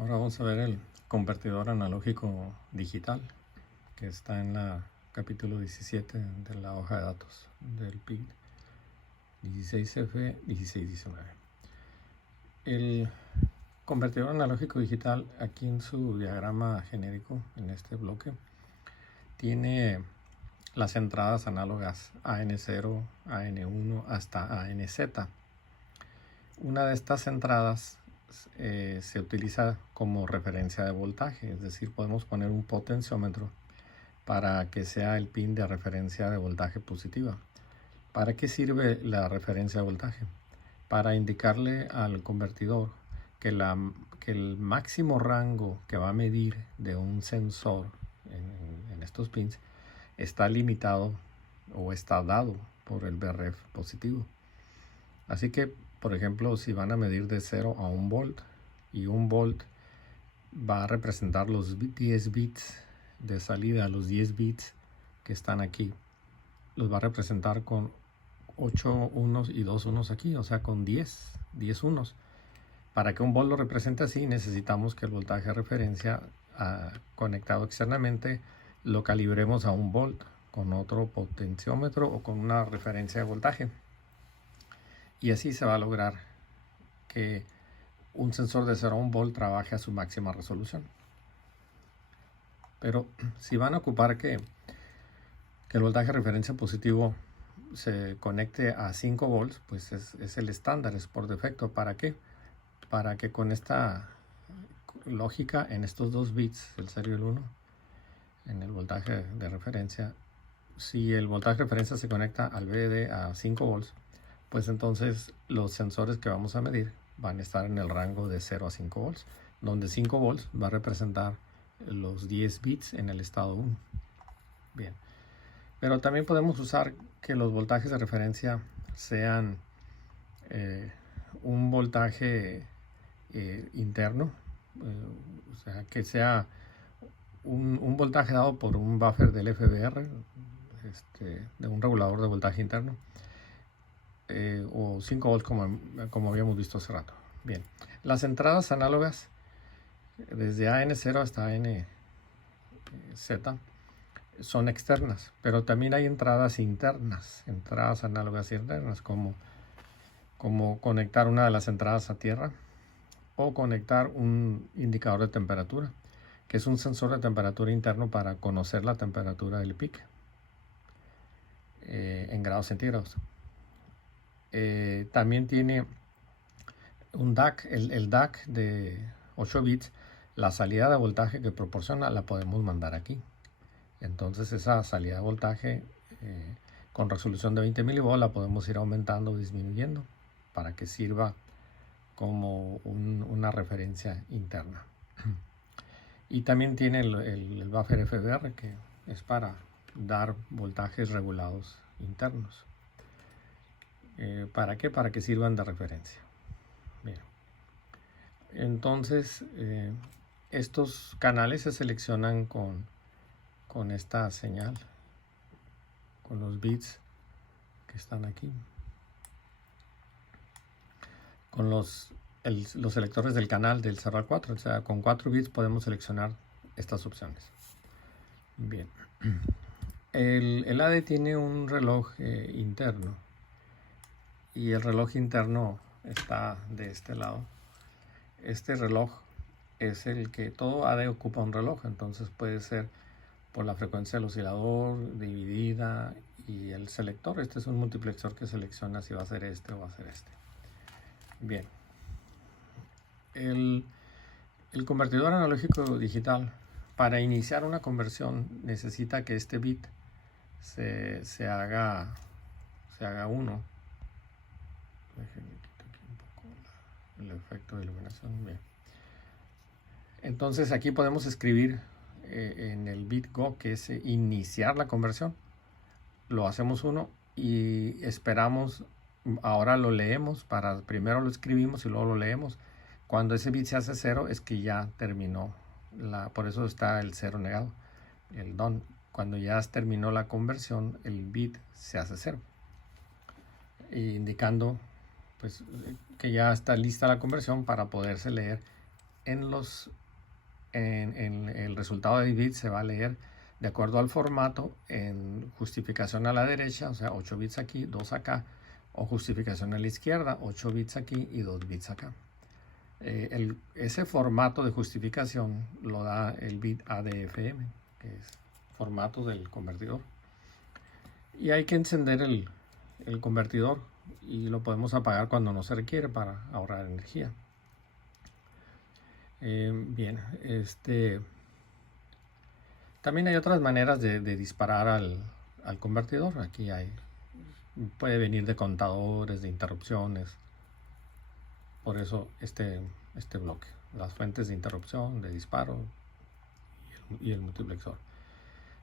Ahora vamos a ver el convertidor analógico digital que está en la capítulo 17 de la hoja de datos del PID 16F1619. El convertidor analógico digital, aquí en su diagrama genérico, en este bloque, tiene las entradas análogas AN0, AN1 hasta ANZ. Una de estas entradas se utiliza como referencia de voltaje, es decir, podemos poner un potenciómetro para que sea el pin de referencia de voltaje positiva. ¿Para qué sirve la referencia de voltaje? Para indicarle al convertidor que el máximo rango que va a medir de un sensor en estos pins está limitado o está dado por el VRF positivo. Así que, por ejemplo, si van a medir de 0 a 1 volt y 1 volt va a representar los 10 bits de salida, los 10 bits que están aquí, los va a representar con 8 unos y 2 unos aquí, o sea, con 10 unos. Para que un volt lo represente así, necesitamos que el voltaje de referencia conectado externamente lo calibremos a 1 volt con otro potenciómetro o con una referencia de voltaje. Y así se va a lograr que un sensor de 0 a 1 volt trabaje a su máxima resolución. Pero si van a ocupar que el voltaje de referencia positivo se conecte a 5 volts, pues es el estándar, es por defecto. ¿Para qué? Para que con esta lógica, en estos dos bits, el 0 y el 1, en el voltaje de referencia, si el voltaje de referencia se conecta al VD a 5 volts, pues entonces los sensores que vamos a medir van a estar en el rango de 0 a 5 volts, donde 5 volts va a representar los 10 bits en el estado 1. Bien, pero también podemos usar que los voltajes de referencia sean un voltaje interno, o sea, que sea un voltaje dado por un buffer del FBR, de un regulador de voltaje interno, o 5 volts como habíamos visto hace rato. Bien, las entradas análogas desde AN0 hasta ANZ son externas, pero también hay entradas internas, entradas análogas internas, como conectar una de las entradas a tierra o conectar un indicador de temperatura, que es un sensor de temperatura interno para conocer la temperatura del pique en grados centígrados. También tiene un DAC, el DAC de 8 bits, la salida de voltaje que proporciona la podemos mandar aquí. Entonces esa salida de voltaje con resolución de 20 mV la podemos ir aumentando o disminuyendo para que sirva como una referencia interna. Y también tiene el buffer FBR, que es para dar voltajes regulados internos. ¿Para qué? Para que sirvan de referencia. Bien. Entonces, estos canales se seleccionan con esta señal, con los bits que están aquí, con los selectores del canal del 0 al 4, o sea, con 4 bits podemos seleccionar estas opciones. Bien, el AD tiene un reloj interno y el reloj interno está de este lado. Este reloj es el que todo AD ocupa un reloj, entonces puede ser por la frecuencia del oscilador dividida y el selector. Este es un multiplexor que selecciona si va a ser este o va a ser este. Bien, el convertidor analógico digital, para iniciar una conversión necesita que este bit se haga 1. Déjenme quitar aquí un poco el efecto de iluminación. Bien. Entonces aquí podemos escribir en el bit go, que es iniciar la conversión, lo hacemos 1 y esperamos. Ahora lo leemos, primero lo escribimos y luego lo leemos. Cuando ese bit se hace 0 es que ya terminó, por eso está el 0 negado, el done. Cuando ya terminó la conversión, el bit se hace 0, indicando pues que ya está lista la conversión para poderse leer en el resultado de bits se va a leer de acuerdo al formato en justificación a la derecha, o sea, 8 bits aquí, 2 acá, o justificación a la izquierda, 8 bits aquí y 2 bits acá. Ese formato de justificación lo da el bit ADFM, que es formato del convertidor. Y hay que encender el convertidor y lo podemos apagar cuando no se requiere para ahorrar energía. Bien, también hay otras maneras de disparar al convertidor. Aquí puede venir de contadores, de interrupciones. Por eso este bloque, las fuentes de interrupción, de disparo y el multiplexor.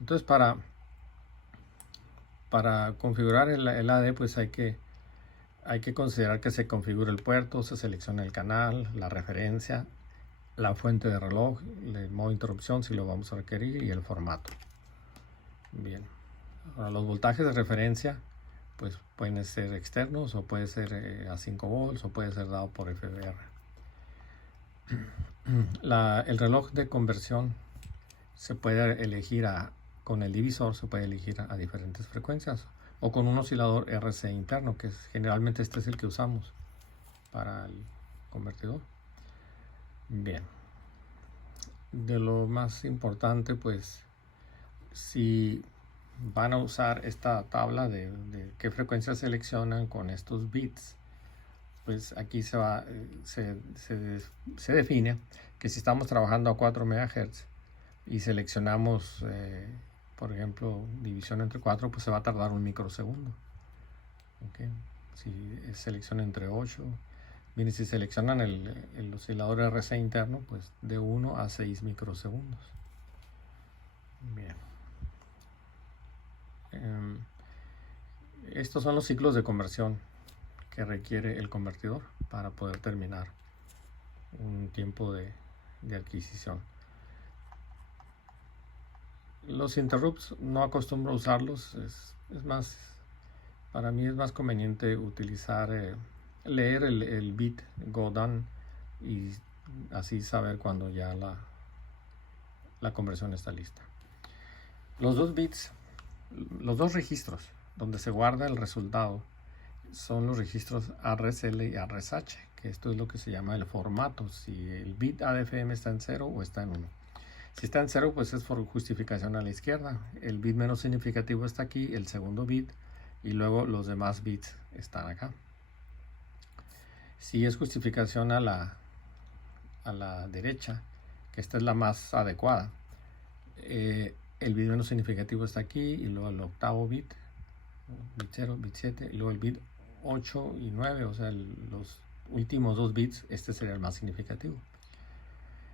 Entonces para configurar el AD, pues hay que considerar que se configure el puerto, se selecciona el canal, la referencia, la fuente de reloj, el modo de interrupción si lo vamos a requerir y el formato. Bien, ahora los voltajes de referencia pues pueden ser externos o puede ser a 5 volts o puede ser dado por FBR. El reloj de conversión se puede elegir con el divisor, se puede elegir a diferentes frecuencias o con un oscilador RC interno, que generalmente este es el que usamos para el convertidor. Bien, de lo más importante, pues si van a usar esta tabla de qué frecuencia seleccionan con estos bits, pues aquí se define que si estamos trabajando a 4 MHz y seleccionamos por ejemplo división entre 4, pues se va a tardar un microsegundo. ¿Okay? Si seleccionan entre 8, bien, si seleccionan el oscilador RC interno, pues de 1 a 6 microsegundos. Bien. Estos son los ciclos de conversión que requiere el convertidor para poder terminar un tiempo de adquisición. Los interrupts no acostumbro a usarlos, para mí es más conveniente utilizar, leer el bit go done y así saber cuando ya la conversión está lista. Los dos registros donde se guarda el resultado son los registros RSL y RSH, que esto es lo que se llama el formato, si el bit ADFM está en 0 o está en 1. Si está en 0, pues es por justificación a la izquierda. El bit menos significativo está aquí, el segundo bit, y luego los demás bits están acá. Si es justificación a la derecha, que esta es la más adecuada, el bit menos significativo está aquí, y luego el octavo bit 0, bit 7, y luego el bit 8 y 9, o sea, los últimos 2 bits, este sería el más significativo.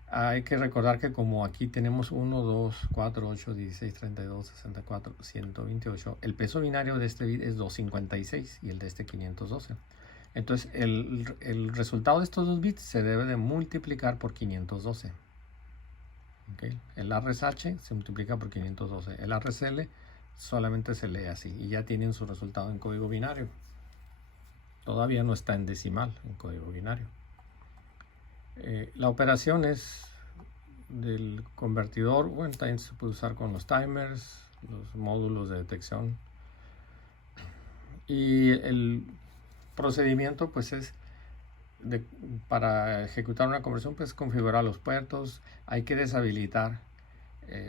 Hay que recordar que como aquí tenemos 1, 2, 4, 8, 16, 32, 64, 128, el peso binario de este bit es 256 y el de este 512. Entonces el resultado de estos dos bits se debe de multiplicar por 512. ¿Okay? El RSH se multiplica por 512. El RSL solamente se lee así y ya tienen su resultado en código binario. Todavía no está en decimal, en código binario. La operación del convertidor, bueno, también se puede usar con los timers, los módulos de detección. Y el procedimiento pues es para ejecutar una conversión, pues configurar los puertos, hay que deshabilitar,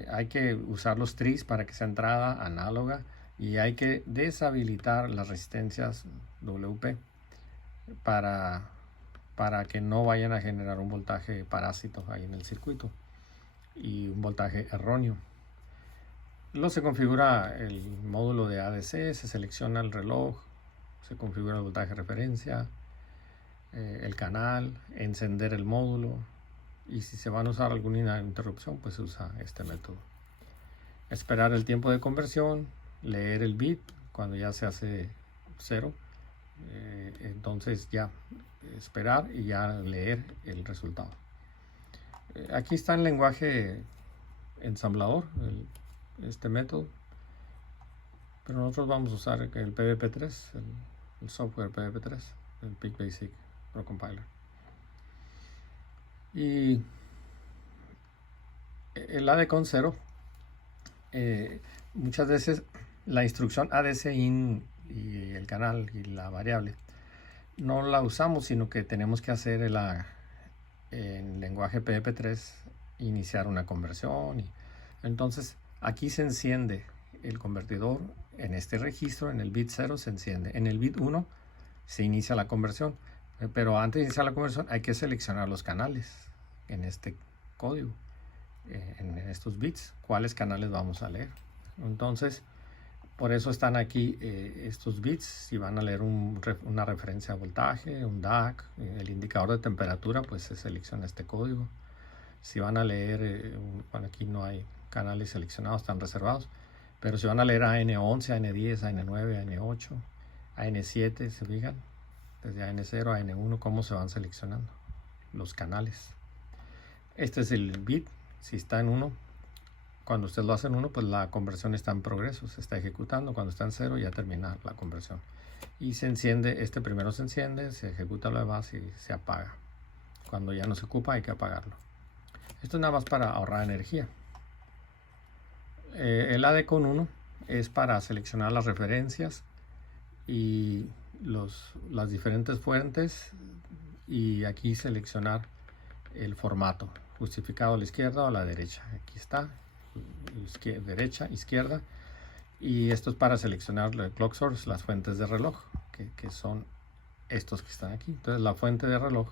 hay que usar los tris para que sea entrada análoga y hay que deshabilitar las resistencias WP para que no vayan a generar un voltaje parásito ahí en el circuito y un voltaje erróneo. Luego se configura el módulo de ADC, se selecciona el reloj, se configura el voltaje de referencia, el canal, encender el módulo, y si se van a usar alguna interrupción, pues se usa este método. Esperar el tiempo de conversión, leer el bit cuando ya se hace 0, entonces ya esperar y ya leer el resultado. Aquí está el lenguaje ensamblador, este método, pero nosotros vamos a usar el PBP3, el software PBP3, el PIC Basic Pro Compiler. Y el ADCON 0, muchas veces la instrucción ADC-IN y el canal y la variable no la usamos, sino que tenemos que hacer en lenguaje PDP-3 iniciar una conversión. Entonces aquí se enciende el convertidor en este registro, en el bit 0 se enciende, en el bit 1 se inicia la conversión, pero antes de iniciar la conversión hay que seleccionar los canales en este código, en estos bits, cuáles canales vamos a leer. Entonces por eso están aquí estos bits. Si van a leer una referencia a voltaje, un DAC, el indicador de temperatura, pues se selecciona este código. Si van a leer, bueno, aquí no hay canales seleccionados, están reservados, pero si van a leer AN11, AN10, AN9, AN8, AN7, se fijan, desde AN0 a AN1, cómo se van seleccionando los canales. Este es el bit. Si está en 1, cuando usted lo hace en 1, pues la conversión está en progreso, se está ejecutando. Cuando está en 0, ya termina la conversión. Y se enciende, este primero se enciende, se ejecuta lo demás y se apaga. Cuando ya no se ocupa, hay que apagarlo. Esto es nada más para ahorrar energía. El ADCON 1 es para seleccionar las referencias y las diferentes fuentes, y aquí seleccionar el formato, justificado a la izquierda o a la derecha. Aquí está, derecha, izquierda, y esto es para seleccionar el clock source, las fuentes de reloj, que son estos que están aquí. Entonces la fuente de reloj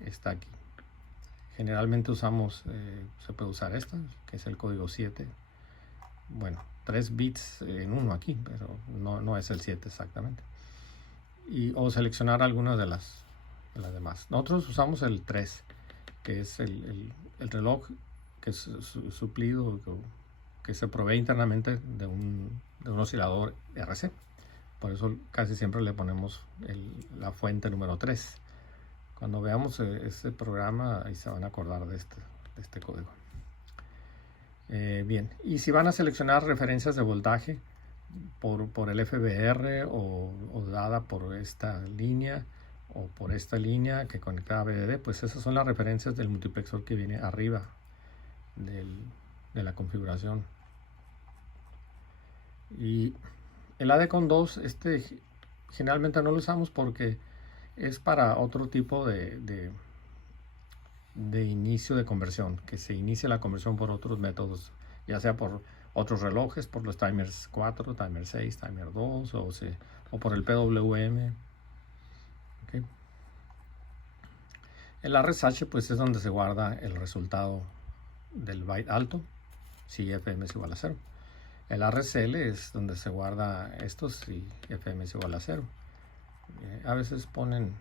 está aquí. Generalmente usamos, se puede usar esta, que es el código 7. Bueno, 3 bits en uno aquí, pero no es el 7 exactamente. O seleccionar algunas de las demás. Nosotros usamos el 3, que es el reloj que es suplido, que se provee internamente de un oscilador RC. Por eso casi siempre le ponemos la fuente número 3. Cuando veamos este programa, ahí se van a acordar de este código. Bien, y si van a seleccionar referencias de voltaje por el FBR o dada por esta línea o por esta línea que conecta a BDD, pues esas son las referencias del multiplexor que viene arriba de la configuración. Y el ADCON 2, generalmente no lo usamos porque es para otro tipo de inicio de conversión, que se inicia la conversión por otros métodos, ya sea por otros relojes, por los timers 4, timer 6, timer 2, o por el PWM. Okay. El RSH pues es donde se guarda el resultado del byte alto, si FM es igual a 0. El RSL es donde se guarda estos si FM es igual a 0. A veces ponen,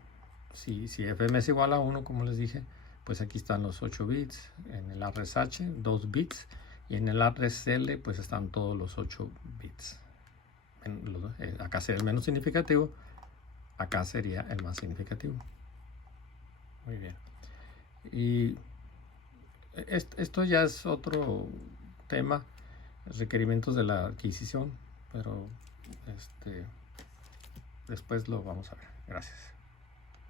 si FM es igual a 1, como les dije, pues aquí están los 8 bits, en el RSH 2 bits, y en el RSL pues están todos los 8 bits. Acá sería el menos significativo, acá sería el más significativo. Muy bien. Y esto ya es otro tema, requerimientos de la adquisición, pero después lo vamos a ver. Gracias.